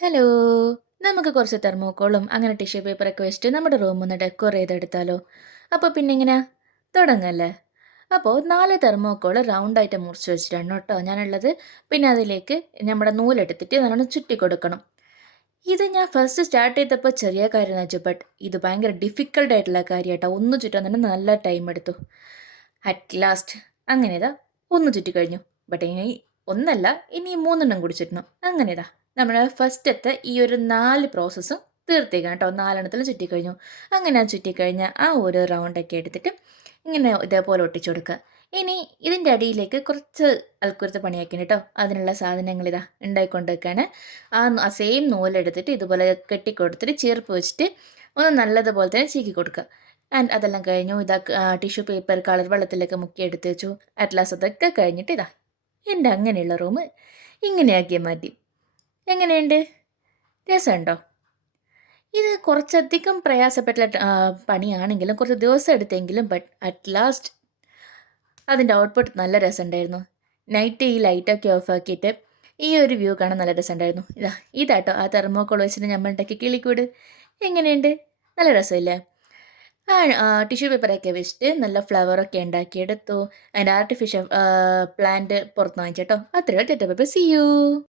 Hello. നമുക്ക് കുറച്ച് തെർമോക്കോളും അങ്ങനെ ടിഷ്യൂ പേപ്പറൊക്കെ വെച്ചിട്ട് നമ്മുടെ റൂം ഒന്ന് ഡെക്കോർ ചെയ്തെടുത്താലോ? അപ്പോൾ പിന്നെ എങ്ങനെയാ? തുടങ്ങല്ലേ? അപ്പോൾ 4 തെർമോക്കോൾ റൗണ്ടായിട്ട് മുറിച്ച് വെച്ചിട്ടാണ് കേട്ടോ ഞാനുള്ളത്. പിന്നെ അതിലേക്ക് നമ്മുടെ നൂലെടുത്തിട്ട് നല്ലോണം ചുറ്റി കൊടുക്കണം. ഇത് ഞാൻ ഫസ്റ്റ് സ്റ്റാർട്ട് ചെയ്തപ്പോൾ ചെറിയ കാര്യമെന്ന് വെച്ചു. ബട്ട് ഇത് ഭയങ്കര ഡിഫിക്കൽട്ട് ആയിട്ടുള്ള കാര്യമാട്ടോ. ഒന്ന് ചുറ്റാൻ തന്നെ നല്ല ടൈം എടുത്തു. അറ്റ് ലാസ്റ്റ് അങ്ങനെ ഇതാ ഒന്ന് ചുറ്റി കഴിഞ്ഞു. ബട്ട് ഇനി ഒന്നല്ല, ഇനി 3 കൂടി ചുറ്റണം. അങ്ങനെ ഇതാ നമ്മുടെ ഫസ്റ്റത്തെ ഈ ഒരു 4 പ്രോസസ്സും തീർത്തേക്കാം കേട്ടോ. 4 ചുറ്റിക്കഴിഞ്ഞു. അങ്ങനെ ആ ചുറ്റിക്കഴിഞ്ഞ ആ ഒരു റൗണ്ടൊക്കെ എടുത്തിട്ട് ഇങ്ങനെ ഇതേപോലെ ഒട്ടിച്ചു കൊടുക്കുക. ഇനി ഇതിൻ്റെ അടിയിലേക്ക് കുറച്ച് അൽക്കുലത്തെ പണിയാക്കിയാണ് കേട്ടോ. അതിനുള്ള സാധനങ്ങൾ ഇതാ ഉണ്ടായിക്കൊണ്ട് വെക്കാണ്. ആ സെയിം നൂലെടുത്തിട്ട് ഇതുപോലെ കെട്ടിക്കൊടുത്തിട്ട് ചീർപ്പ് വെച്ചിട്ട് ഒന്ന് നല്ലതുപോലെ തന്നെ ചീക്കി കൊടുക്കുക. ആൻഡ് അതെല്ലാം കഴിഞ്ഞു. ഇതാ ടിഷ്യൂ പേപ്പർ കളർ വെള്ളത്തിലൊക്കെ മുക്കി എടുത്ത് വെച്ചു. അറ്റ്ലാസ് അതൊക്കെ കഴിഞ്ഞിട്ട് ഇതാ എൻ്റെ അങ്ങനെയുള്ള റൂം ഇങ്ങനെയാക്കിയാൽ മതി. എങ്ങനെയുണ്ട്? രസമുണ്ടോ? ഇത് കുറച്ചധികം പ്രയാസപ്പെട്ടുള്ള പണിയാണെങ്കിലും കുറച്ച് ദിവസം എടുത്തെങ്കിലും ബട്ട് അറ്റ് ലാസ്റ്റ് അതിൻ്റെ ഔട്ട്പുട്ട് നല്ല രസമുണ്ടായിരുന്നു. നൈറ്റ് ഈ ലൈറ്റൊക്കെ ഓഫാക്കിയിട്ട് ഈ ഒരു വ്യൂ കാണാൻ നല്ല രസമുണ്ടായിരുന്നു. ഇതാട്ടോ ആ തെർമോക്കോൾ വെച്ചിട്ട് നമ്മൾ ഉണ്ടാക്കിയ കിളിക്കൂട്. എങ്ങനെയുണ്ട്? നല്ല രസമില്ലേ? ടിഷ്യൂ പേപ്പറൊക്കെ വെച്ചിട്ട് നല്ല ഫ്ലവറൊക്കെ ഉണ്ടാക്കിയെടുത്തു. അതിൻ്റെ ആർട്ടിഫിഷ്യൽ പ്ലാന്റ് പുറത്തുനിന്ന് വാങ്ങിച്ചു കേട്ടോ. അത്രയേ ഉള്ളൂ. Tata bye bye. See U.